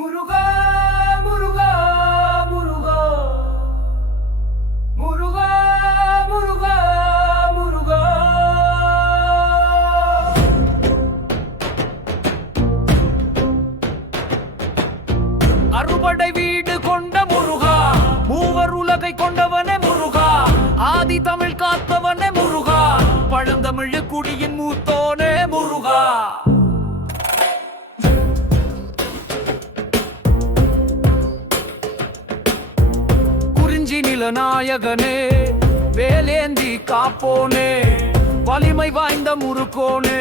முருகா முருகா முருகா. முருகா முருகா முருகா. அறுபடை வீடு கொண்ட முருகா மூவர் உலகை கொண்டவனே முருகா. ஆதி தமிழ் காத்தவனே முருகா. பழந்தமிழ் குடியின் மூத்தோனே முருகா. நாயகனே வேலேந்தி காப்போனே வலிமை வாய்ந்த முறுக்கோனே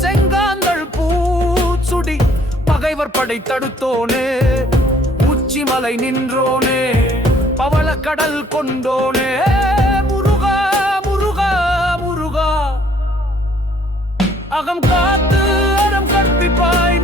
செங்காந்தள் பூச்சுடி பகைவர் படை தடுத்தோனே உச்சிமலை நின்றோனே பவளக்கடல் கொண்டோனே முருகா முருகா முருகா. அகம் காத்து அறம் கற்பிப்பாய்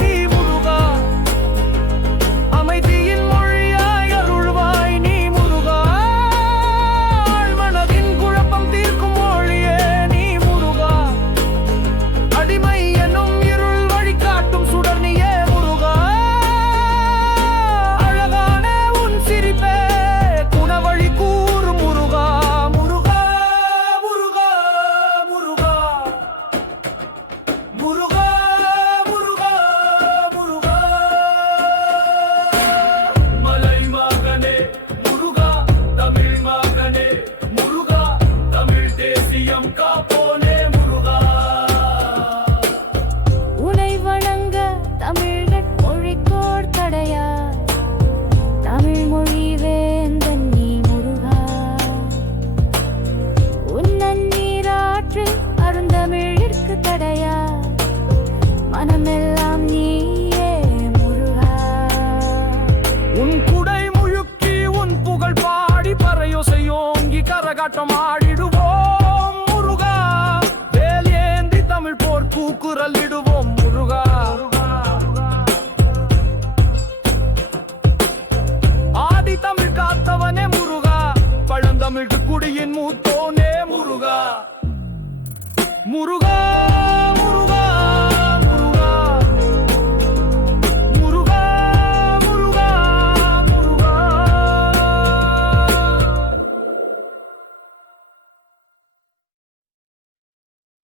போராட்டம் ஆடிடுவோம் முருகா. வேல் ஏந்தி தமிழ் போர் கூக்குரல் இடுவோம் முருகா. ஆதி தமிழ் காத்தவனே முருகா. பழந்தமிழ் குடியின் மூத்தோனே முருகா. முருகா.